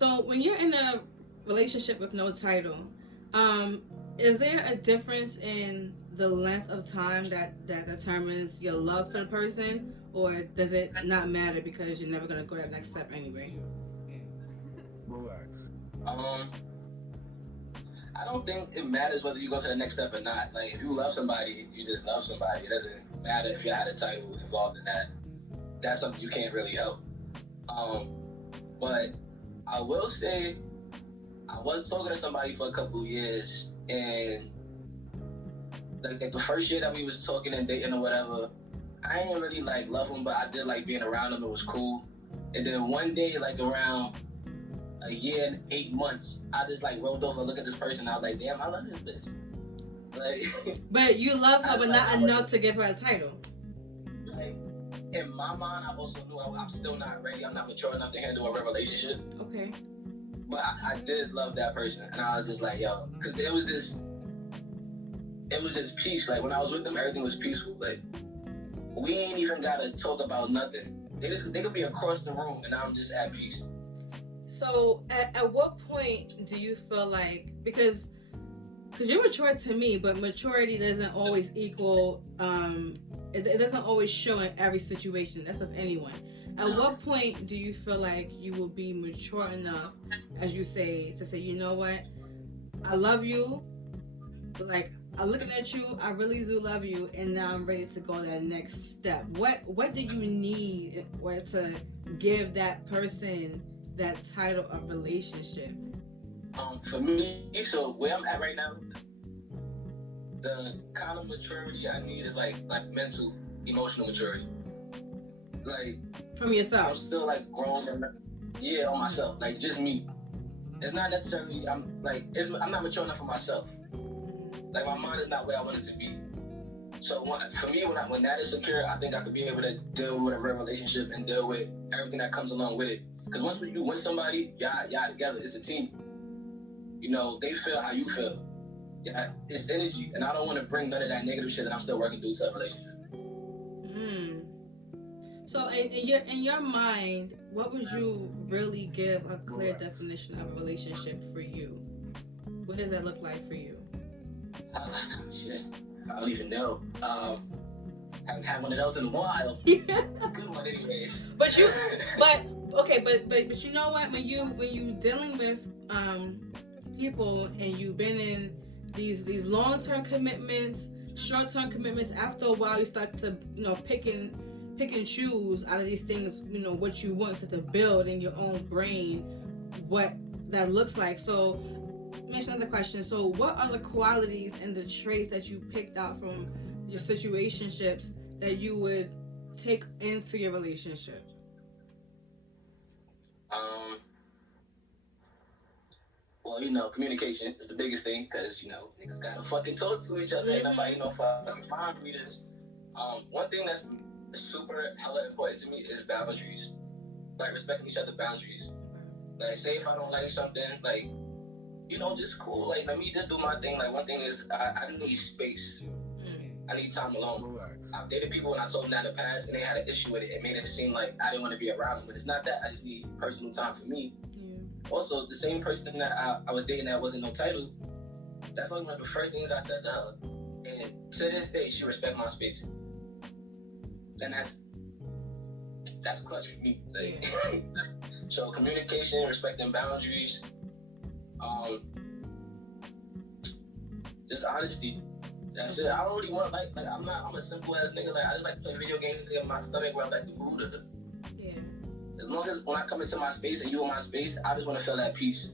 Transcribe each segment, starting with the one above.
So when you're in a relationship with no title, is there a difference in the length of time that determines your love for the person, or does it not matter because you're never gonna go that next step anyway? Um, I don't think it matters whether you go to the next step or not. Like, if you love somebody, you just love somebody. It doesn't matter if you had a title involved in that. That's something you can't really help. Um, but I will say, I was talking to somebody for a couple of years, and like the first year that we was talking and dating or whatever, I didn't really like love him, but I did like being around him. It was cool. And then one day, like around a year and 8 months, I just like rolled over and looked at this person. I was like, damn, I love this bitch. Like, But you love her, but like, not enough to give her a title. like, in my mind, I also knew I'm still not ready. I'm not mature enough to handle a real relationship. Okay. But I did love that person, and I was just like, yo, because it was just peace. Like when I was with them, everything was peaceful. Like we ain't even gotta talk about nothing. They could be across the room, and I'm just at peace. So at what point do you feel like, because you're mature to me, but maturity doesn't always equal it doesn't always show in every situation. That's with anyone. At what point do you feel like you will be mature enough, as you say, to say, you know what, I love you, like I'm looking at you, I really do love you, and now I'm ready to go that next step. What do you need in order to give that person that title of relationship? For me, so where I'm at right now, the kind of maturity I need is like mental, emotional maturity. Like From yourself. I'm still like grown, yeah, on myself, like just me. It's not necessarily I'm I'm not mature enough for myself. Like my mind is not where I want it to be. So for me, when that is secure, I think I could be able to deal with a real relationship and deal with everything that comes along with it. Because once you with somebody, y'all together, it's a team. You know, they feel how you feel. Yeah, it's energy, and I don't want to bring none of that negative shit that I'm still working through to a relationship. So in your mind, what would you really give a clear definition of a relationship for you? What does that look like for you? Shit, I don't even know. Haven't had one of those in a while. Good one, anyways. But you know what? When you dealing with people and you've been in these long-term commitments, short-term commitments, after a while you start to pick and choose out of these things, what you want to build in your own brain, what that looks like. So mention another question. So what are the qualities and the traits that you picked out from your situationships that you would take into your relationship? Well, communication is the biggest thing, because niggas gotta fucking talk to each other. Ain't nobody fucking mind readers. One thing that's super hella important to me is boundaries. Like respecting each other's boundaries. Like say if I don't like something, like just cool. Like let me just do my thing. Like one thing is I need space. I need time alone. I've dated people and I told them that in the past and they had an issue with it. It made it seem like I didn't want to be around them, but it's not that. I just need personal time for me. Also, the same person that I was dating that wasn't no title, that's like one of the first things I said to her. And to this day, she respects my space. And that's clutch for me. Like, so communication, respecting boundaries, just honesty. That's it. I don't really want I'm a simple ass nigga. Like I just like to play video games to get my stomach where I like the food. Yeah. As long as when I come into my space and you in my space, I just want to feel that peace.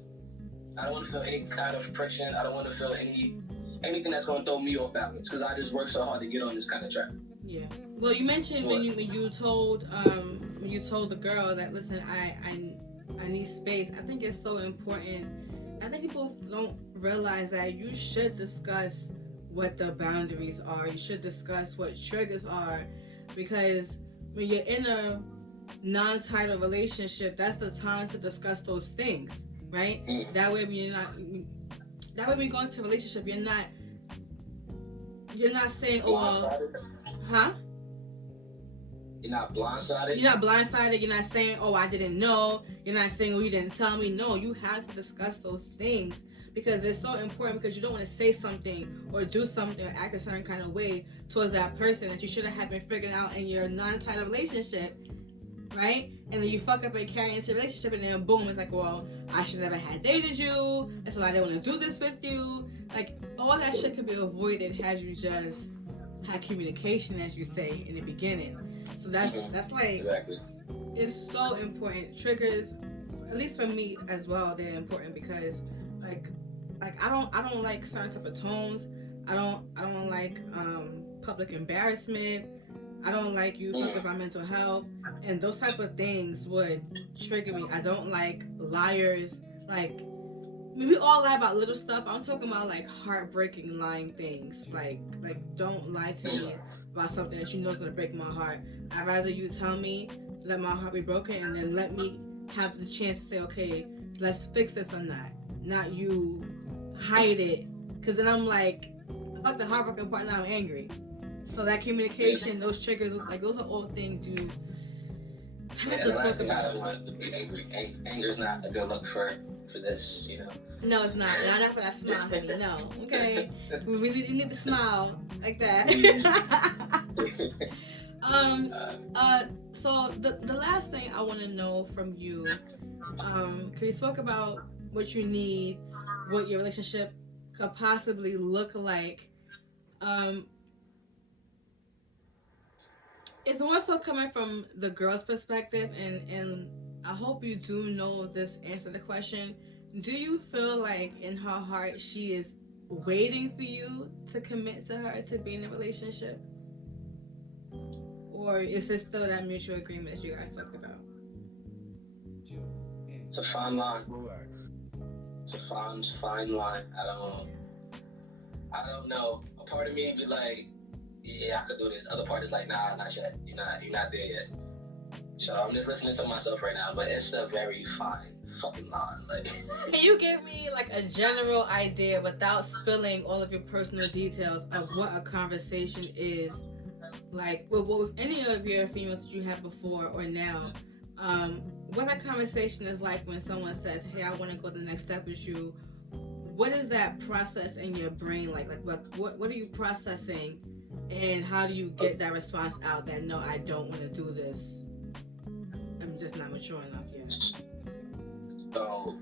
I don't want to feel any kind of friction. I don't want to feel anything that's going to throw me off balance, because I just work so hard to get on this kind of track. Yeah. Well, you mentioned when you told the girl that, listen, I need space. I think it's so important. I think people don't realize that you should discuss what the boundaries are. You should discuss what triggers are, because when you're in a non-title relationship, that's the time to discuss those things, right? That way when you go into a relationship, you're not saying, oh well, huh? You're not blindsided. You're not blindsided. You're not saying, "Oh, I didn't know." You're not saying, "Oh, you didn't tell me." No, you have to discuss those things because it's so important. Because you don't want to say something or do something or act a certain kind of way towards that person that you should have been figuring out in your non-title relationship, right? And then you fuck up and carry into a relationship, and then boom, it's like, "Well, I should never have dated you, and so I didn't want to do this with you." Like all that shit could be avoided had you just had communication, as you say in the beginning. So that's like exactly. It's so important. Triggers, at least for me as well, they're important because like I don't like certain type of tones. I don't like public embarrassment. I don't like you fuck up my mental health, and those type of things would trigger me. I don't like liars. Like we all lie about little stuff. I'm talking about like heartbreaking lying things. Like don't lie to me about something that you know is gonna break my heart. I'd rather you tell me, let my heart be broken, and then let me have the chance to say, okay, let's fix this or not. Not you hide it, because then I'm like, fuck the heartbroken part. Now I'm angry. So that communication, those triggers, like those are all things you have to talk about. I don't want to be angry. Anger's not a good look for this, you know. No, it's not. Not for that smile, honey. No. Okay. We really need to smile like that. So the last thing I want to know from you, because you spoke about what you need, what your relationship could possibly look like. It's more so coming from the girl's perspective, and I hope you do know this answer to the question. Do you feel like in her heart she is waiting for you to commit to her to be in a relationship? Or is this still that mutual agreement that you guys talked about? It's a fine line. It's a fine line. I don't know. A part of me be like, yeah, I could do this. Other part is like, nah, not yet. You're not there yet. So I'm just listening to myself right now, but it's a very fine fucking line. Like, can you give me like a general idea without spilling all of your personal details of what a conversation is like with any of your females that you had before or now? What that conversation is like when someone says, "Hey, I want to go the next step with you." What is that process in your brain like? Like what are you processing? And how do you get that response out that, no, I don't want to do this? I'm just not mature enough yet. So,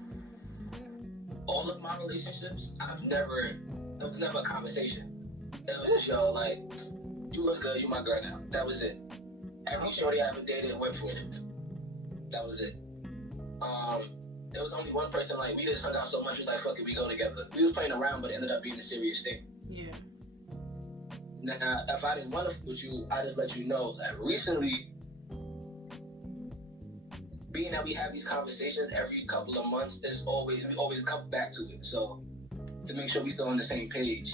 all of my relationships, it was never a conversation. It was just, yo, like, you look good, you my girl now. That was it. Every shorty I ever dated went for it. That was it. There was only one person, like, we just hung out so much, we was like, fuck it, we go together. We was playing around, but it ended up being a serious thing. Yeah. Now, if I didn't want to with you, I just let you know that recently, being that we have these conversations every couple of months, we always come back to it. So to make sure we still on the same page.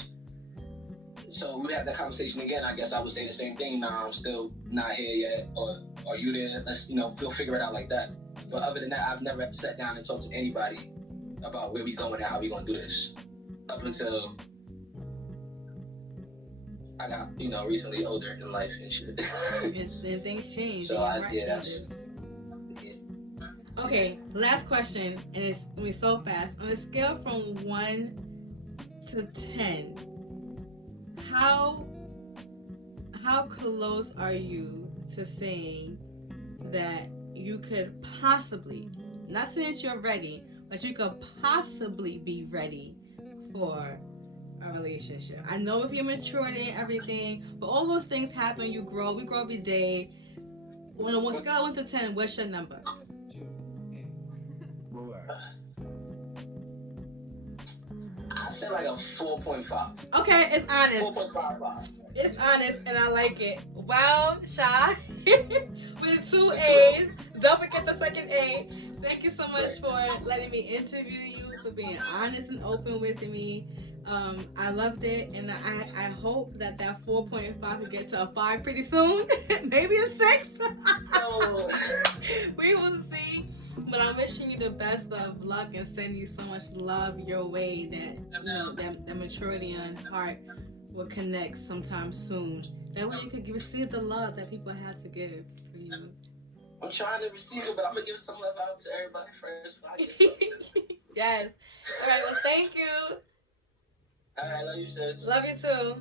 So we had that conversation again. I guess I would say the same thing. Nah, I'm still not here yet, or are you there? Let's we'll figure it out like that. But other than that, I've never sat down and talked to anybody about where we going and how we gonna do this. Up until I got, recently older in life and shit. and things change. So Okay, last question, and it's gonna be so fast. On a scale from 1 to 10, how close are you to saying that you could possibly, not saying that you're ready, but you could possibly be ready for a relationship? I know if you're maturity and everything, but all those things happen. You grow. We grow every day. On a scale of 1 to 10, what's your number? I said like a 4.5. Okay, it's honest. 4.55. It's honest, and I like it. Wow, Shy. With 2 A's. Don't forget the second A. Thank you so much for letting me interview you, for being honest and open with me. I loved it, and I hope that 4.5 will get to a 5 pretty soon. Maybe a 6. We will see. But I'm wishing you the best of luck and sending you so much love your way that maturity and heart will connect sometime soon. That way you could receive the love that people have to give. I'm trying to receive it, but I'm gonna give some love out to everybody first. Before I get something. Yes. All right. Well, thank you. All right, love you, sis. Love you too.